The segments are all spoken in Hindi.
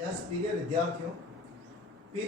प्रिय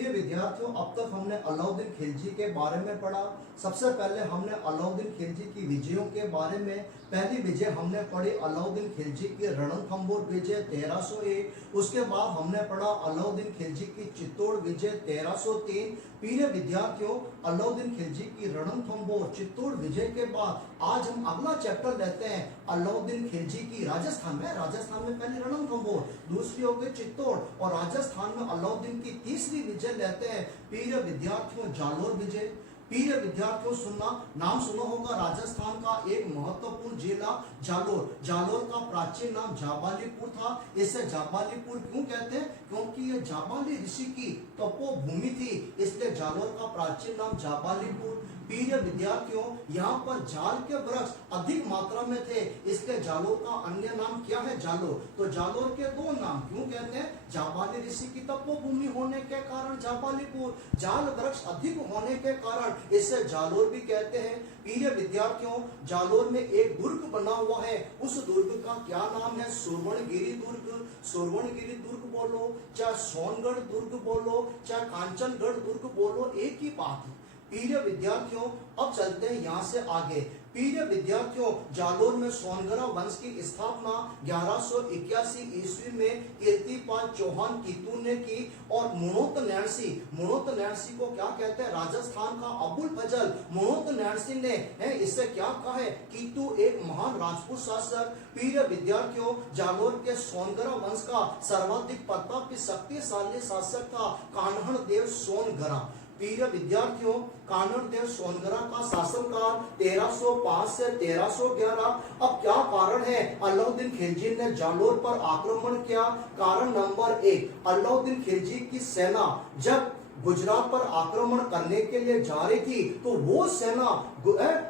विद्यार्थियों, अब तक हमने अलाउद्दीन खिलजी के बारे में पढ़ा। सबसे पहले हमने अलाउद्दीन खिलजी की विजयों के बारे में, पहली विजय हमने पढ़ी अलाउद्दीन खिलजी की रणथंभौर विजय 1301। उसके बाद हमने पढ़ा अलाउद्दीन खिलजी की चित्तौड़ विजय 1303। प्रिय विद्यार्थियों, अलाउद्दीन खिलजी की रणथंभौर चित्तौड़ विजय के बाद आज हम अगला चैप्टर लेते हैं अलाउद्दीन खिलजी की राजस्थान में पहली रणथंभौर, दूसरी हो गई चित्तौड़, और राजस्थान में अलाउद्दीन की तीसरी विजय लेते हैं प्रिय विद्यार्थियों जालोर विजय। प्रिय विद्यार्थियों, नाम सुना होगा राजस्थान का एक महत्वपूर्ण जिला जालोर। जालोर का प्राचीन नाम जाबालीपुर था। इसे जाबालीपुर क्यों कहते हैं? क्योंकि ये जाबाली ऋषि की तपोभूमि थी, इसलिए जालोर का प्राचीन नाम जाबालीपुर। प्रिय विद्यार्थियों, यहाँ पर जाल के वृक्ष अधिक मात्रा में थे, इसलिए जालोर का अन्य नाम क्या है? जालोर। तो जालोर के दो नाम क्यों कहते हैं? जाबाली ऋषि की तपोभूमि होने के कारण जाबालीपुर, जाल वृक्ष अधिक होने के कारण इसे जालोर भी कहते हैं। प्रिय विद्यार्थियों, जालोर में एक दुर्ग बना हुआ है, उस दुर्ग का क्या नाम है? सुवर्णगिरी दुर्ग। सुवर्णगिरी दुर्ग बोलो, चाहे सोनगढ़ दुर्ग बोलो, चाहे कांचनगढ़ दुर्ग बोलो, एक ही बात है। प्रिय विद्यार्थियों, अब चलते हैं यहाँ से आगे। प्रिय विद्यार्थियों, जालोर में सोनगरा वंश की स्थापना 1181 ईस्वी में कीर्तिपाल चौहान कीतू ने की, और मुणोत नैणसी को क्या कहते हैं? राजस्थान का अबुल फजल मुणोत नैणसी ने इससे क्या कहा है? कीतू एक महान राजपूत शासक। प्रिय विद्यार्थियों, जालोर के सोनगरा वंश का सर्वाधिक प्रतापी शक्तिशाली शासक था कान्हड़ देव सोनगरा। प्रिय विद्यार्थियों, कान्हड़ देव सोनगरा का शासनकाल 1305 से 1311। अब क्या कारण है अलाउद्दीन खिलजी ने जालोर पर आक्रमण किया? कारण नंबर 1, अलाउद्दीन खिलजी की सेना जब गुजरात पर आक्रमण करने के लिए जा रही थी, तो वो सेना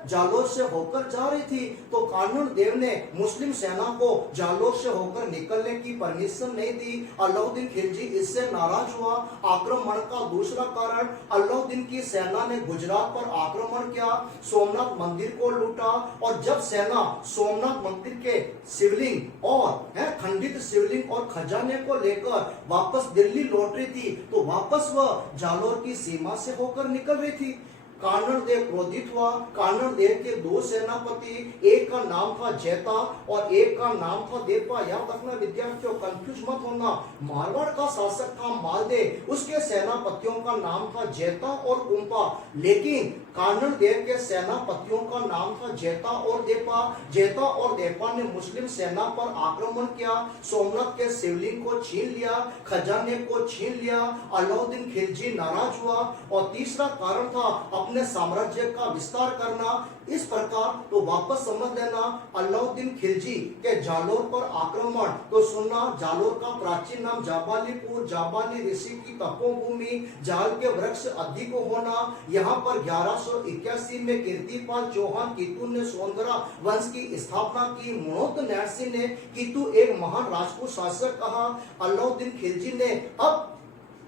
जालोर से होकर जा रही थी, तो कान्हड़ देव ने मुस्लिम सेना को जालोर से होकर निकलने की परमिशन नहीं दी। अलाउद्दीन खिलजी इससे नाराज हुआ। आक्रमण का दूसरा कारण, अलाउद्दीन की सेना ने गुजरात पर आक्रमण किया, सोमनाथ मंदिर को लूटा, और जब सेना सोमनाथ मंदिर के शिवलिंग और खंडित शिवलिंग और खजाने को लेकर वापस दिल्ली लौट रही थी, तो वापस वह जालोर की सीमा से होकर निकल रही थी। कान्हड़ देव क्रोधित हुआ। कान्हड़ देव के दो सेनापति, एक का नाम था जैता और एक का नाम था देवपा। याद रखना विद्यार्थियों, कंफ्यूज मत होना। मारवाड़ का शासक था मालदेव, उसके सेनापतियों का नाम था जैता और कुंपा, लेकिन कान्हड़ देव के सेनापतियों का नाम था जैता और देवपा। जैता और देवपा ने मुस्लिम सेना पर आक्रमण किया, सोमनाथ के शिवलिंग को छीन लिया, खजाने को छीन लिया। अलाउद्दीन खिलजी नाराज हुआ, और तीसरा कारण था अपने साम्राज्य का विस्तार करना। इस प्रकार तो वापस समझ लेना, अलाउद्दीन खिलजी के जालोर पर आक्रमण, तो सुनना जालोर का प्राचीन नाम जाबालीपुर, जाबाली ऋषि की तपोभूमि, जाल के वृक्ष अधिक होना। यहाँ पर 1181 में कीर्तिपाल चौहान कीतू ने सोनगरा वंश की स्थापना की। मुणोत नैणसी ने कीतू एक महान राजपूत शासक कहा। अलाउद्दीन खिलजी ने अब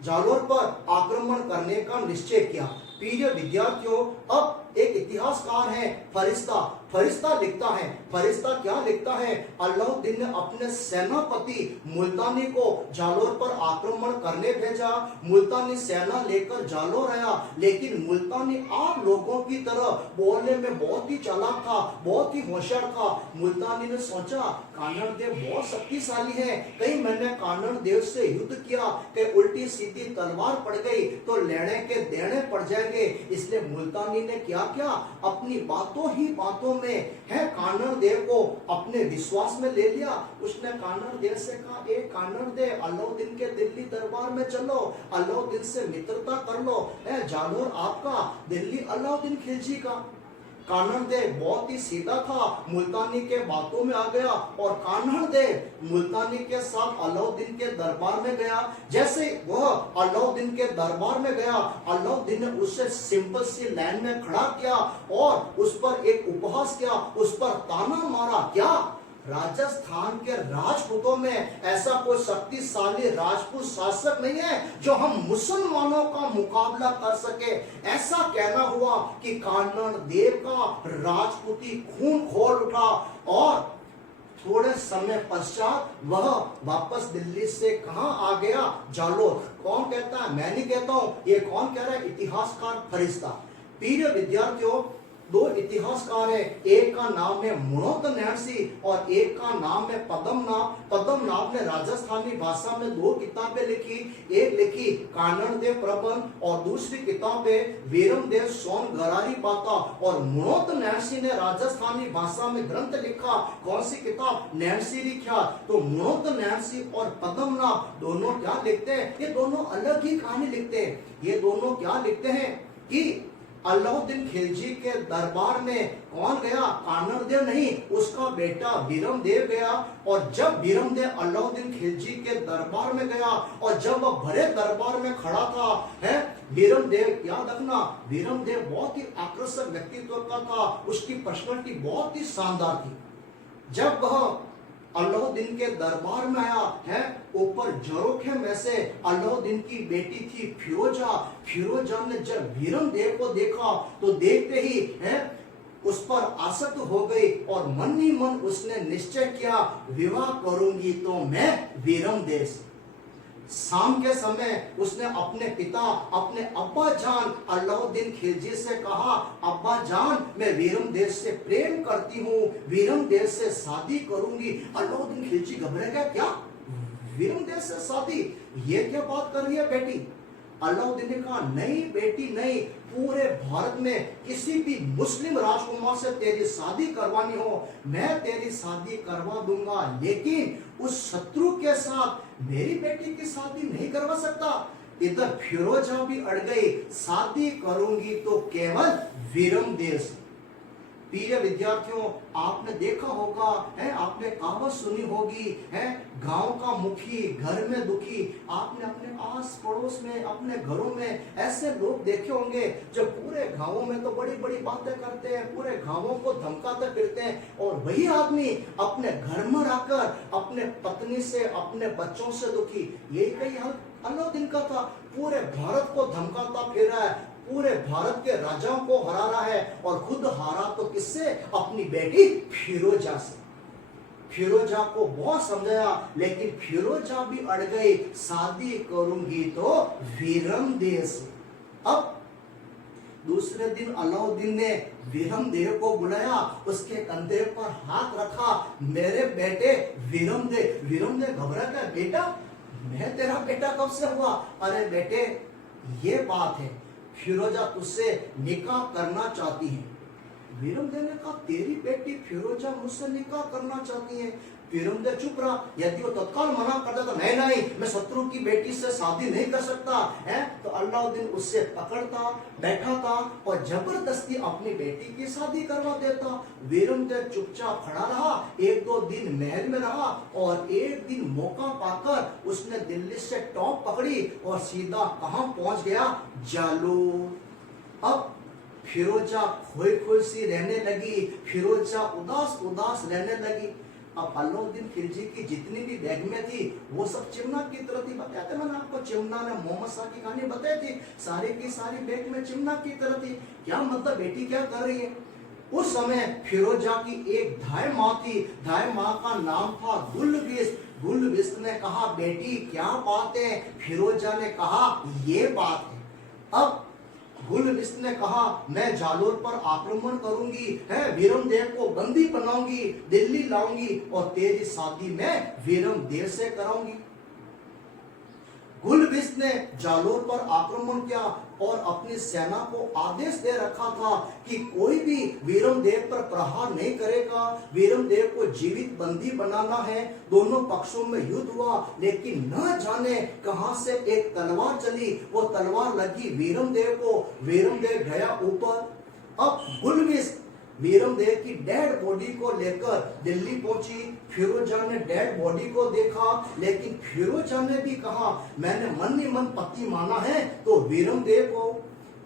जालोर पर आक्रमण करने का निश्चय किया। प्रिय विद्यार्थियों, अब एक इतिहासकार है फरिश्ता लिखता है। फरिश्ता क्या लिखता है? अलाउद्दीन ने अपने सेनापति मुल्तानी को जालोर पर आक्रमण करने भेजा। मुल्तानी सेना लेकर जालोर आया, लेकिन मुल्तानी आम लोगों की तरह बोलने में बहुत ही चालाक था, बहुत ही होशियार था। मुल्तानी ने सोचा कान्हड़ देव बहुत शक्तिशाली है, कहीं मैंने कान्हड़ देव से युद्ध किया कि उल्टी सीधी तलवार पड़ गई तो लेने के देने पड़ जाएंगे। इसलिए मुल्तानी ने क्या किया? अपनी बातों में कान्हड़ देव को अपने विश्वास में ले लिया। उसने कान्हड़ देव से कहा, ए कान्हड़ देव, अलाउद्दीन के दिल्ली दरबार में चलो, अलाउद्दीन से मित्रता कर लो, जालोर आपका, दिल्ली अलाउद्दीन खिलजी का। कान्हड़ देव बहुत ही सीधा था, मुल्तानी के बातों में आ गया, और कान्हड़ देव मुल्तानी के साथ अलाउद्दीन के दरबार में गया। जैसे वह अलाउद्दीन के दरबार में गया, अलाउद्दीन ने उससे सिंपल सी लाइन में खड़ा किया और उस पर एक उपहास किया, उस पर ताना मारा। क्या? राजस्थान के राजपूतों में ऐसा कोई शक्तिशाली राजपूत शासक नहीं है जो हम मुसलमानों का मुकाबला कर सके। ऐसा कहना हुआ कि कान्हड़ देव का राजपूती खून खोल उठा, और थोड़े समय पश्चात वह वापस दिल्ली से कहां आ गया? जालोर। कौन कहता है? मैं नहीं कहता हूं, ये कौन कह रहा है? इतिहासकार फरिश्ता। प्रिय विद्यार्थियों, दो इतिहासकार है, एक का नाम है मुणोत नैणसी और एक का नाम है पद्मनाभ। पद्मनाभ ने राजस्थानी भाषा में दो किताबें लिखी, एक लिखी कानड़देव प्रबंध और दूसरी किताब है वीरमदेव सोन गरारी बाता। और मुणोत नैणसी ने राजस्थानी भाषा में ग्रंथ लिखा, कौन सी किताब? नैणसी लिखा। तो मुणोत नैणसी और पद्मनाभ दोनों क्या लिखते हैं? ये दोनों अलग ही कहानी लिखते हैं। ये दोनों क्या लिखते हैं कि अलाउद्दीन खिलजी के दरबार में कौन गया? कानड़देव नहीं, उसका बेटा वीरमदेव गया। और जब वीरमदेव अलाउद्दीन खिलजी के दरबार में गया और जब वह भरे दरबार में खड़ा था, है वीरमदेव, याद रखना वीरमदेव बहुत ही आकर्षक व्यक्तित्व का था, उसकी पर्सनालिटी बहुत ही शानदार थी। जब वह अलाउद्दीन के दरबार में आया है, ऊपर जोरोखे में से अलाउद्दीन की बेटी थी फिरोजा। फिरोजा ने जब वीरमदेव को देखा तो देखते ही है उस पर आसक्त हो गई और मन ही मन उसने निश्चय किया, विवाह करूंगी तो मैं वीरमदेव से। शाम के समय उसने अपने पिता, अपने अब्बा जान अलाउद्दीन खिलजी से कहा, अब्बा जान मैं वीरमदेव से प्रेम करती हूँ, वीरमदेव से शादी करूंगी। अलाउद्दीन खिलजी घबरा गया, क्या वीरमदेव से शादी? ये क्या बात कर रही है बेटी? अलाउद्दीन ने कहा, नहीं बेटी नहीं, पूरे भारत में किसी भी मुस्लिम राजकुमार से तेरी शादी करवानी हो मैं तेरी शादी करवा दूंगा, लेकिन उस शत्रु के साथ मेरी बेटी की शादी नहीं करवा सकता। इधर फिरोजा भी अड़ गई, शादी करूंगी तो केवल वीरमदेव से। प्रिय विद्यार्थियों, आपने देखा होगा है, आपने कहावत सुनी होगी है, गांव का मुखी घर में दुखी। आपने अपने आस पड़ोस में, अपने घरों में ऐसे लोग देखे होंगे जो पूरे गांवों में तो बड़ी बड़ी बातें करते हैं, पूरे गांवों को धमकाते फिरते हैं, और वही आदमी अपने घर में रहकर अपने पत्नी से, अपने बच्चों से दुखी। यही कई हाल अलाउद्दीन का था, पूरे भारत को धमकाता फिर रहा है, पूरे भारत के राजाओं को हरा रहा है, और खुद हारा तो किससे? अपनी बेटी फिरोजा से। फिरोजा को बहुत समझाया, लेकिन फिरोजा भी अड़ गई, शादी करूंगी तो वीरमदेव से। अब दूसरे दिन अलाउद्दीन ने वीरमदेव को बुलाया, उसके कंधे पर हाथ रखा, मेरे बेटे वीरमदेव। वीरमदेव घबरा गया, बेटा मैं तेरा बेटा कब से हुआ? अरे बेटे ये बात है, फिरोजा तुझसे निकाह करना चाहती है। वीरमदेव ने कहा, तेरी बेटी फिरोजा मुझसे निकाह करना चाहती है? वीरमदेव चुप रहा। यदि वो तत्काल मना कर देता, नहीं नहीं मैं शत्रु की बेटी से शादी नहीं कर सकता है, तो अलाउद्दीन उससे पकड़ता, बैठा था और जबरदस्ती अपनी बेटी की शादी करवा देता। वीरमदेव चुपचाप खड़ा रहा, एक दो दिन महल में रहा, और एक दिन मौका पाकर उसने दिल्ली से टॉप पकड़ी और सीधा कहां पहुंच गया? जालोर। अब फिरोजा खोई खोई सी रहने लगी, फिरोजा उदास उदास रहने लगी। अब अलाउद्दीन खिलजी की जितनी भी बैग में थी वो सब चिमना की तरह थी। बताया था मैंने आपको, चिमना ने मोहम्मद शाह की कहानी बताई थी, सारी की सारी बैग में चिमना की तरह थी। क्या मतलब, बेटी क्या कर रही है? उस समय फिरोजा की एक धाय माँ थी, धाय माँ का नाम था गुलबिस्त। गुलबिस्त ने कहा, बेटी क्या बात है? फिरोजा ने कहा, ये बात है। अब गुलबिस्त ने कहा, मैं जालोर पर आक्रमण करूंगी, है वीरमदेव को बंदी बनाऊंगी, दिल्ली लाऊंगी और तेरी शादी मैं वीरमदेव से कराऊंगी। गुलबिस्त ने जालोर पर आक्रमण किया और अपनी सेना को आदेश दे रखा था कि कोई भी वीरमदेव पर प्रहार नहीं करेगा, वीरमदेव को जीवित बंदी बनाना है। दोनों पक्षों में युद्ध हुआ, लेकिन न जाने कहां से एक तलवार चली, वो तलवार लगी वीरमदेव को, वीरमदेव गया ऊपर। अब गुलबिस्त वीरमदेव की डेड बॉडी को लेकर दिल्ली पहुंची। फिरोजा ने डेड बॉडी को देखा, लेकिन फिरोजा ने भी कहा, मैंने मन ही मन पति माना है तो वीरमदेव को।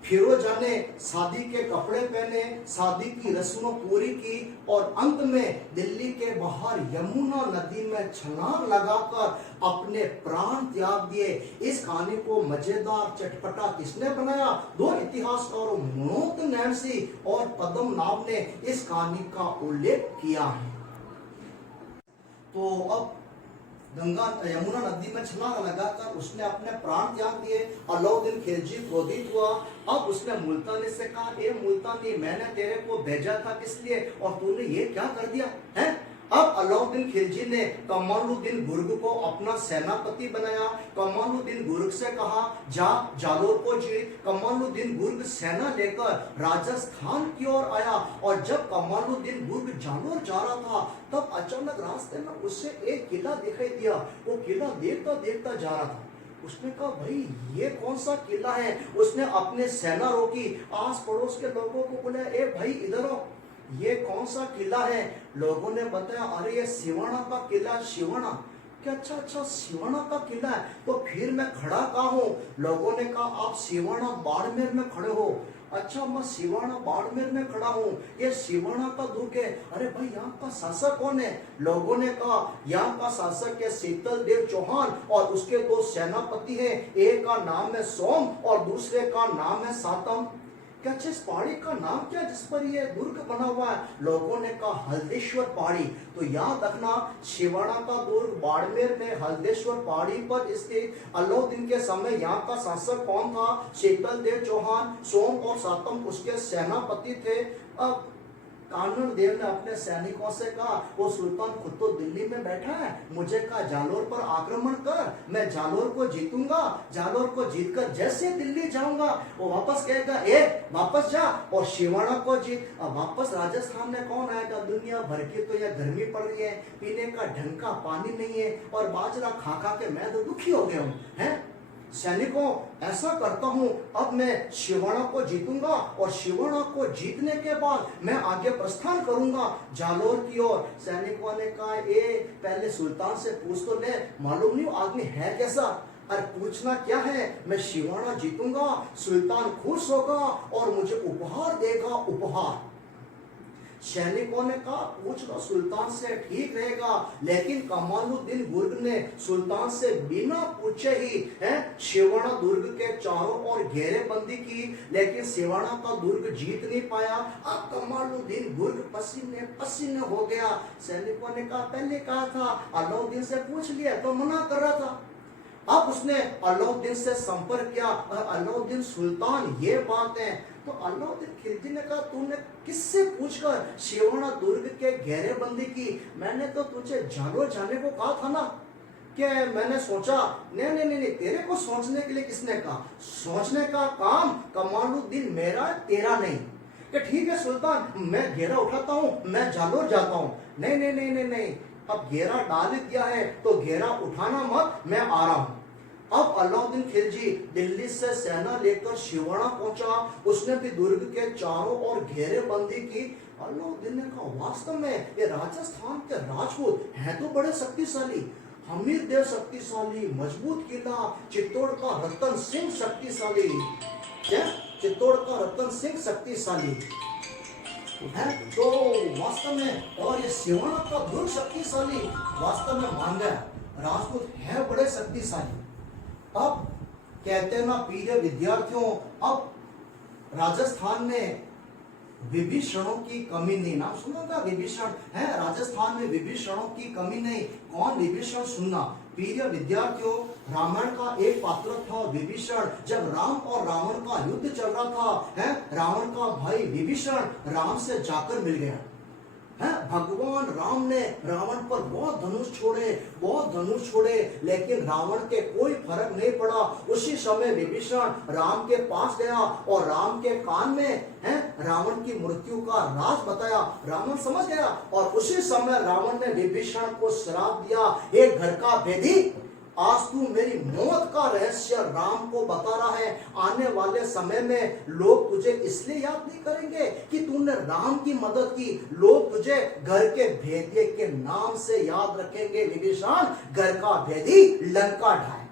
फिरोजा ने शादी के कपड़े पहने, शादी की रस्मों पूरी की और अंत में दिल्ली के बाहर यमुना नदी में छलांग लगाकर अपने प्राण त्याग दिए। इस कहानी को मजेदार चटपटा किसने बनाया? दो इतिहासकारों मुणोत नैणसी और पद्मनाभ ने इस कहानी का उल्लेख किया है। तो अब गंगा यमुना नदी में छलांग लगाकर उसने अपने प्राण त्याग दिए। अलाउद्दीन खिलजी क्रोधित हुआ। अब उसने मुल्तानी से कहा, ए मुल्तानी, मैंने तेरे को भेजा था किस लिए और तूने ये क्या कर दिया है? अब अलाउद्दीन खिलजी ने कमालुद्दीन गुर्ग को अपना सेनापति बनाया। कमालुद्दीन गुर्ग से कहा, जा जालोर को जीत। कमालुद्दीन गुर्ग सेना लेकर राजस्थान की ओर आया और जब कमालुद्दीन गुर्ग जालोर जा रहा था तब अचानक रास्ते में उससे एक किला दिखाई दिया। वो किला देखता देखता जा रहा था। उसने कहा, भाई ये कौन सा किला है? उसने अपने सेना रोकी, आस पड़ोस के लोगों को बोला, ए भाई इधर आओ, ये कौन सा किला है? लोगों ने बताया, अरे ये सिवाना का किला। सिवाना क्या? अच्छा अच्छा, सिवाना का किला है। तो फिर मैं खड़ा कहाँ हूँ? लोगों ने कहा, आप सिवाना बाड़मेर में खड़े हो। अच्छा, मैं सिवाना बाड़मेर में खड़ा हूँ, ये सिवाना का दुर्ग है। अरे भाई, यहाँ का शासक कौन है? लोगों ने कहा, यहाँ का शासक है शीतल देव चौहान और उसके दो सेनापति हैं, एक का नाम है सोम और दूसरे का नाम है सातम। क्या? इस पहाड़ी का नाम क्या जिस पर ये दुर्ग बना हुआ है? लोगों ने कहा, हल्देश्वर पहाड़ी। तो याद रखना, शिवाना का दुर्ग बाड़मेर में हल्देश्वर पहाड़ी पर स्थित। अलाउद्दीन के समय यहाँ का शासक कौन था? शीतल देव चौहान। सोम और सातम उसके सेनापति थे। अब कानून देव ने अपने सैनिकों से कहा, वो सुल्तान खुद तो दिल्ली में बैठा है, मुझे कहा जालोर पर आक्रमण कर, मैं जालोर को जीतूंगा। जालोर को जीतकर जैसे दिल्ली जाऊंगा वो वापस कहेगा, ए वापस जा और शिवाना को जीत। अब वापस राजस्थान में कौन आएगा? दुनिया भर की तो यह गर्मी पड़ रही है, पीने का ढंग का पानी नहीं है और बाजरा खा खा के मैं तो दुखी हो गया हूँ। है सैनिकों, ऐसा करता हूं, अब मैं शिवाना को जीतूंगा और शिवाना को जीतने के बाद मैं आगे प्रस्थान करूंगा जालोर की ओर। सैनिकों ने कहा, ए पहले सुल्तान से पूछ तो ले, मालूम नहीं आदमी है कैसा? अरे पूछना क्या है, मैं शिवाना जीतूंगा, सुल्तान खुश होगा और मुझे उपहार देगा, उपहार। सैनिकों ने कहा, पूछ लो सुल्तान से, ठीक रहेगा। लेकिन कमालुद्दीन गुर्ग ने सुल्तान से बिना पूछे ही शिवाना दुर्ग के चारों ओर घेरेबंदी की, लेकिन शिवाना का दुर्ग जीत नहीं पाया। अब कमालुद्दीन गुर्ग पसीने पसीने हो गया। सैनिकों ने कहा, पहले कहा था अलाउद्दीन से पूछ लिया तो मना कर रहा था। अब उसने अलाउद्दीन से संपर्क किया और अलाउद्दीन सुल्तान, ये बात है। तो अलाउद्दीन खिलजी ने कहा, तूने किससे पूछकर शिवाना दुर्ग के घेरेबंदी की? मैंने तो तुझे जालोर जाने को कहा था ना। क्या मैंने सोचा? नहीं नहीं नहीं, तेरे को सोचने के लिए किसने कहा? सोचने का काम कमालुद्दीन मेरा, तेरा नहीं। कि ठीक है सुल्तान, मैं घेरा उठाता हूँ, मैं जालोर जाता हूँ। नहीं नहीं नहीं नहीं नहीं, अब घेरा डाल दिया है तो घेरा उठाना मत, मैं आ रहा हूं। अब अलाउद्दीन खिलजी दिल्ली से सेना लेकर शिवाना पहुंचा। उसने भी दुर्ग के चारों ओर घेरेबंदी की। अलाउद्दीन ने कहा, वास्तव में ये राजस्थान के राजपूत हैं तो बड़े शक्तिशाली। हमीर देव शक्तिशाली, मजबूत किला। चित्तौड़ का रतन सिंह शक्तिशाली। क्या? चित्तौड़ का रतन सिंह शक्तिशाली है तो वास्तव में, और ये शिवाना का दुर्ग शक्तिशाली। वास्तव में मान गया, राजपूत है बड़े शक्तिशाली। अब कहते हैं ना प्रिय विद्यार्थियों, अब राजस्थान में विभीषणों की कमी नहीं। नाम सुना था विभीषण? है राजस्थान में विभीषणों की कमी नहीं। कौन विभीषण? सुनना प्रिय विद्यार्थियों, रामायण का एक पात्र था विभीषण। जब राम और रावण का युद्ध चल रहा था, है रावण का भाई विभीषण राम से जाकर मिल गया है। भगवान राम ने रावण पर बहुत धनुष छोड़े, लेकिन रावण के कोई फर्क नहीं पड़ा। उसी समय विभीषण राम के पास गया और राम के कान में रावण की मृत्यु का राज बताया। रावण समझ गया और उसी समय रावण ने विभीषण को श्राप दिया, हे घर का भेदी, आज तू मेरी मौत का रहस्य राम को बता रहा है। आने वाले समय में लोग तुझे इसलिए याद नहीं करेंगे कि तूने राम की मदद की, लोग तुझे घर के भेदिए के नाम से याद रखेंगे। विभीषण घर का भेदी, लंका ढाए।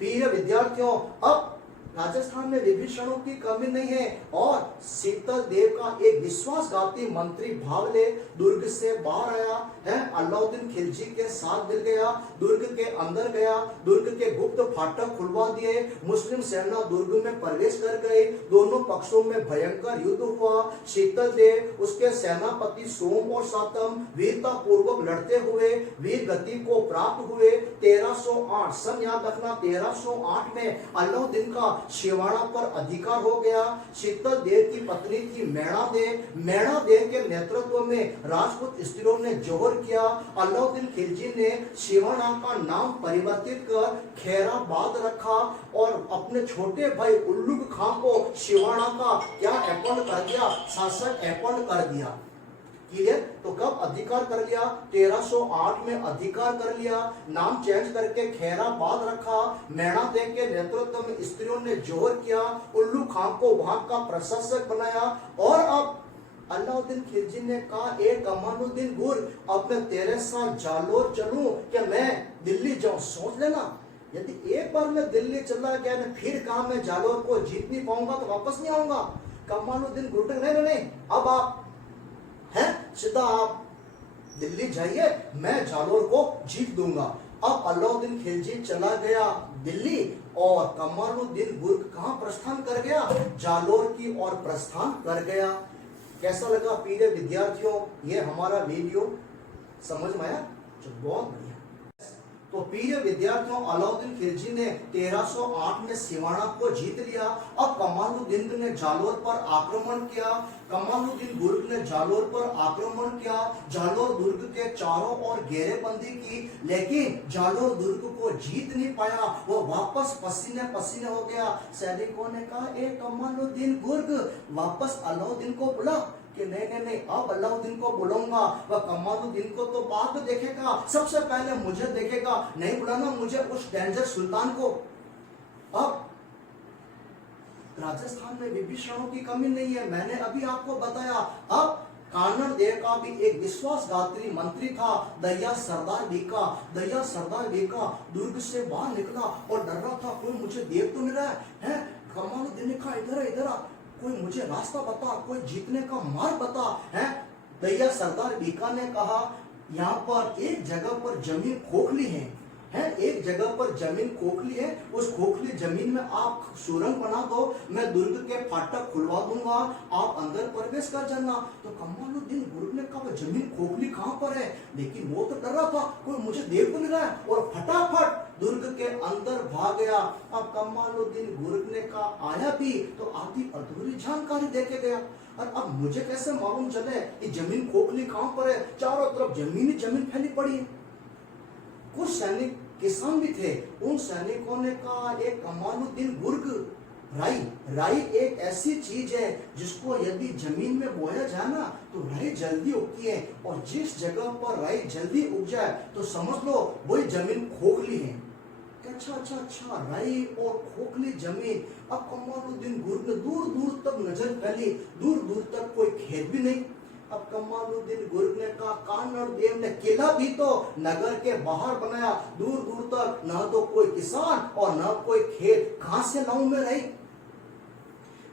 प्रिय विद्यार्थियों, अब राजस्थान में विभीषणों की कमी नहीं है और शीतल देव का एक विश्वासघाती मंत्री भावले दुर्ग से बाहर आया। है अलाउद्दीन खिलजी के साथ मिल गया, दुर्ग के अंदर गया, दुर्ग के गुप्त फाटक खुलवा दिए, मुस्लिम सेना दुर्ग में प्रवेश कर गई, दोनों पक्षों में भयंकर युद्ध हुआ। शीतल देव उसके सेनापति सोम और सातम वीरता पूर्वक लड़ते हुए वीर गति को प्राप्त हुए। 1308 सन याद रखना, 1308 में अलाउद्दीन का शिवाड़ा पर अधिकार हो गया। शीतल देव की पत्नी थी मैणा देव के नेतृत्व में राजपूत स्त्रियों ने जोहर किया। अलाउद्दीन खिलजी ने शिवाड़ा का नाम परिवर्तित कर खैराबाद रखा और अपने छोटे भाई उल्लुग खां को शिवाड़ा का क्या अपॉइंट कर दिया, शासक अपॉइंट कर दिया। क्लियर? तो कब अधिकार कर लिया? 1308 में अधिकार कर लिया, नाम चेंज करके खैराबाद रखा। मैणा देव के नेतृत्व में स्त्रियों ने जोहर किया, उल्लू खां को वहां का प्रशासक बनाया। और अब अलाउद्दीन खिलजी ने कहा, एक कमालुद्दीन गुर अब मैं तेरे साथ जालोर चलूं क्या मैं दिल्ली जाऊं? सोच लेना, यदि एक बार मैं दिल्ली चला गया ना, फिर कहा मैं जालोर को जीत नहीं पाऊंगा तो वापस नहीं आऊंगा। कमालुद्दीन गुर नहीं, अब आप हैं सीधा आप दिल्ली जाइए, मैं जालोर को जीत दूंगा। अब अलाउद्दीन खिलजी चला गया दिल्ली और कमालुद्दीन गुर्ग कहां प्रस्थान कर गया? जालोर की ओर प्रस्थान कर गया। कैसा लगा प्रिय विद्यार्थियों ये हमारा वीडियो? समझ में आया? बहुत बढ़िया। तो प्रिय विद्यार्थियों, अलाउद्दीन खिलजी ने 1308 में सिवाड़ा को जीत लिया। अब कमालुद्दीन ने जालोर पर आक्रमण किया। कमालुद्दीन गुर्ग ने जालोर पर आक्रमण किया, जालोर दुर्ग के चारों ओर घेरेबंदी की, लेकिन जालोर दुर्ग को जीत नहीं पाया, वो वापस पसीने पसीने हो गया। सैनिकों ने कहा, ए कमालुद्दीन गुर्ग वापस अलाउद्दीन को बुला। कि नहीं, अब अलाउद्दीन को बुलाऊंगा, वह कमालुद्दीन को तो बाद में देखेगा, सबसे पहले मुझे देखेगा, नहीं बुलाना मुझे उस डेंजर सुल्तान को। अब राजस्थान में विभीषणों की कमी नहीं है, मैंने अभी आपको बताया। अब कानड़ देव का भी एक विश्वासघाती मंत्री था, दैया सरदार बेका दुर्ग से बाहर निकला और डर रहा था, कोई मुझे देख तो नहीं रहा है। कमालुद्दीन ने कहा, इधर आ, कोई मुझे रास्ता बता, कोई जीतने का मार्ग बता। है दैया सरदार बेका ने कहा, यहाँ पर एक जगह पर जमीन खोखली है, एक जगह पर जमीन खोखली है, उस खोखली जमीन में आप सुरंग बना दो, मैं दुर्ग के फाटक खुलवा दूंगा, आप अंदर प्रवेश कर जाना। तो कमालुद्दीन गुर्ग ने कहा, जमीन खोखली कहाँ पर है? लेकिन वो तो डर रहा था, कोई मुझे देख तो नहीं रहा है, और फटाफट दुर्ग के अंदर भाग गया। अब कमालुद्दीन गुर्ग ने कहा, आया भी तो आधी अधूरी जानकारी देके गया, और अब मुझे कैसे मालूम चले कि जमीन खोखली कहाँ पर है? चारों तरफ जमीन फैली पड़ी है। कुछ सैनिक किसान भी थे, उन सैनिकों ने कहा, एक कमालुद्दीन गुर्ग, राई एक ऐसी चीज है जिसको यदि जमीन में बोया जाए ना तो राई जल्दी उगती है, और जिस जगह पर राई जल्दी उग जाए तो समझ लो वही जमीन खोखली है। अच्छा, राई और खोखली जमीन। अब कमालुद्दीन गुर्ग ने दूर तक नजर फैली, दूर तक कोई खेत भी नहीं। अब कमालुद्दीन गुर्ग ने कहा, कानड़ देव ने किला भी तो नगर के बाहर बनाया, दूर तक न तो कोई किसान और न कोई खेत, कहां से लाऊं मैं राई?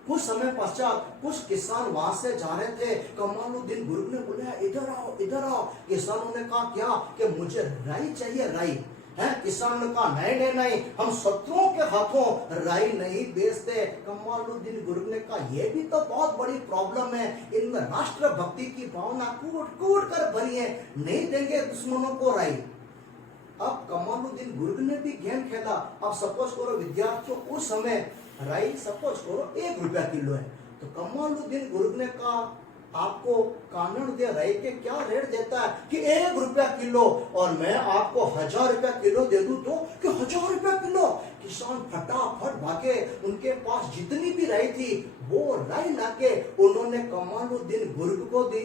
कुछ समय पश्चात कुछ किसान वहां से जा रहे थे, कमालुद्दीन गुर्ग ने बोला, इधर आओ। किसानों ने कहा, क्या? कि मुझे राई चाहिए, राई है। किसान ने कहा, नहीं, हम शत्रुओं के हाथों राई नहीं बेचते। कमालुद्दीन गुर्ग ने कहा, यह भी तो बहुत बड़ी प्रॉब्लम है, इनमें राष्ट्र भक्ति की भावना कूट कर भरी है, नहीं देंगे दुश्मनों को राई। अब कमालुद्दीन गुर्ग ने भी गेम खेला। अब सपोज करो विद्यार्थियों, उस समय राई सपोज करो 1 रुपया किलो है, तो कमालुद्दीन गुर्ग ने कहा, आपको कानड़ दे राई के क्या रेट देता है कि 1 रुपया किलो, और मैं आपको 1000 रुपया किलो दे दूं तो कि 1000 रुपया किलो। किसान फटाफट भागे, उनके पास जितनी भी राई थी वो राई लाके उन्होंने कमालुद्दीन गुर्ग को दी।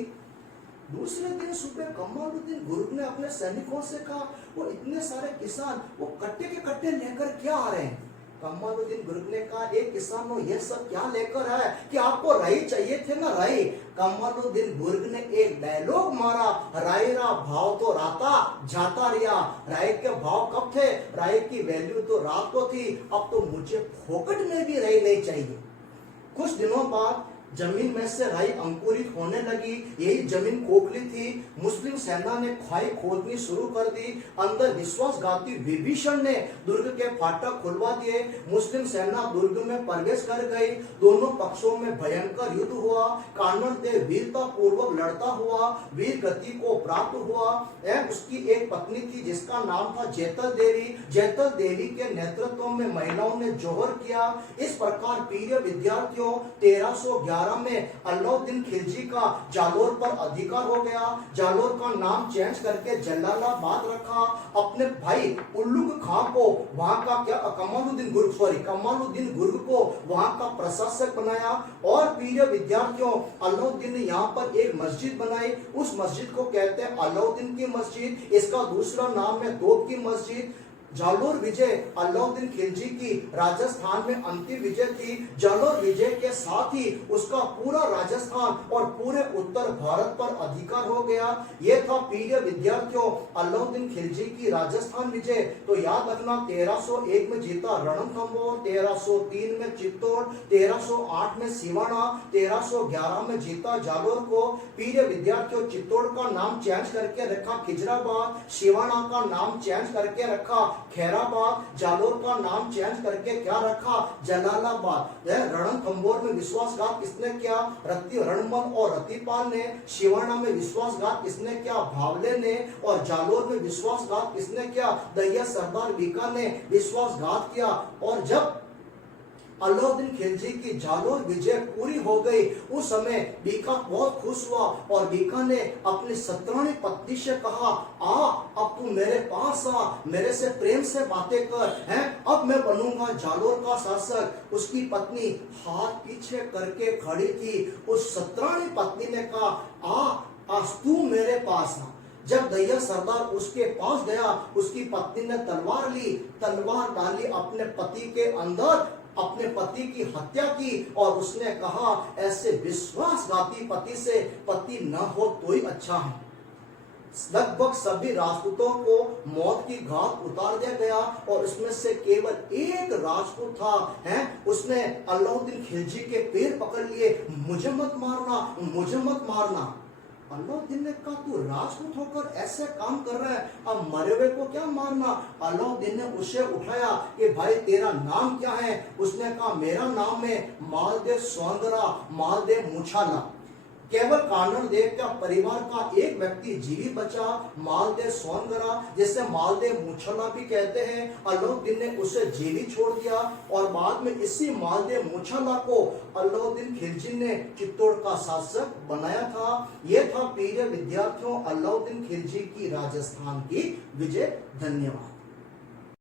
दूसरे दिन सुबह कमालुद्दीन गुर्ग ने अपने सैनिकों से कहा, वो इतने सारे किसान वो कट्टे के कट्टे लेकर क्या आ रहे हैं? कमालुद्दीन गुर्ग ने कहा, एक किसानों ये सब क्या लेकर है कि आपको राई चाहिए थे ना, राई। कमालुद्दीन गुर्ग ने एक डायलॉग मारा, राई रा भाव तो राता जाता रिया। राई के भाव कब थे? राई की वैल्यू तो रात को थी, अब तो मुझे फोकट में भी राई नहीं चाहिए। कुछ दिनों बाद जमीन में से राई अंकुरित होने लगी। यही जमीन खोखली थी। मुस्लिम सेना ने खाई खोदनी शुरू कर दी। अंदर विश्वासघाती विभीषण ने दुर्ग के फाटक खुलवा दिए। मुस्लिम सेना दुर्ग में प्रवेश कर गई। दोनों पक्षों में भयंकर युद्ध हुआ। कानन देव वीरता पूर्वक लड़ता हुआ वीर गति को प्राप्त हुआ। उसकी एक पत्नी थी जिसका नाम था जैतल देवी। जैतल देवी के नेतृत्व में महिलाओं ने जोहर किया। इस प्रकार प्रिय विद्यार्थियों 1311 में अलाउद्दीन खिलजी का जालोर पर अधिकार हो गया। जालोर का नाम चेंज करके जलालाबाद रखा। अपने भाई उल्लुग खां को वहां का कमालुद्दीन गुर्ग को वहां का प्रशासक बनाया। और प्रिय विद्यार्थियों अलाउद्दीन ने यहाँ पर एक मस्जिद बनाई। उस मस्जिद को कहते हैं अलाउद्दीन की मस्जिद। इसका दूसरा नाम है तोप की मस्जिद। जालोर विजय अलाउद्दीन खिलजी की राजस्थान में अंतिम विजय थी। जालोर विजय के साथ ही उसका पूरा राजस्थान और पूरे उत्तर भारत पर अधिकार हो गया। यह था प्रिय विद्यार्थियों अलाउद्दीन खिलजी की राजस्थान विजय। तो याद रखना 1301 में जीता रणथंभौर, 1303 में चित्तौड़, 1308 में सिवाना, 1311 में जीता जालोर को। प्रिय विद्यार्थियों चित्तौड़ का नाम चेंज करके रखा खिजराबाद, सिवाना का नाम चेंज करके रखा खैराबाद, जालोर का नाम चेंज करके क्या रखा जलालाबाद। रणथंभौर में विश्वासघात किसने किया रणमल और रतिपाल ने। सिवाना में विश्वासघात किसने किया भावले ने। और जालोर में विश्वासघात किसने किया दैया सरदार बीका ने विश्वासघात किया। और जब अलाउद्दीन खिलजी की जालोर विजय पूरी हो गई उस समय बीका बहुत खुश हुआ और बीका ने अपनी सतरानी पत्नी से कहा अब तू मेरे पास आ, मेरे से प्रेम से बातें कर हैं, अब मैं बनूंगा जालोर का शासक। उसकी पत्नी हाथ पीछे करके खड़ी थी। उस सतरानी पत्नी ने कहा आज तू मेरे पास आ। जब दैया सरदार उसके पास गया उसकी पत्नी ने तलवार ली, तलवार डाली अपने पति के अंदर, अपने पति की हत्या की और उसने कहा ऐसे विश्वासघाती पति से पति न हो तो ही अच्छा है। लगभग सभी राजपूतों को मौत की घात उतार दिया गया और उसमें से केवल एक राजपूत था उसने अलाउद्दीन खिलजी के पैर पकड़ लिए, मुझे मत मारना, मुझे मत मारना। अलाउद्दीन ने कहा तू राजपूत होकर ऐसे काम कर रहा है, अब मरे हुए को क्या मारना। अलाउद्दीन ने उसे उठाया कि भाई तेरा नाम क्या है। उसने कहा मेरा नाम है मालदेव स्वांगरा, मालदेव मुछाला। केवल कानन देव का परिवार का एक व्यक्ति जीवित बचा मालदेव स्वांगरा, जिसे मालदेव मुछला भी कहते हैं। अलाउद्दीन ने उसे जीवित छोड़ दिया और बाद में इसी मालदेव मुछला को अलाउद्दीन खिलजी ने चित्तौड़ का शासक बनाया था। यह था प्रिय विद्यार्थियों अलाउद्दीन खिलजी की राजस्थान की विजय। धन्यवाद।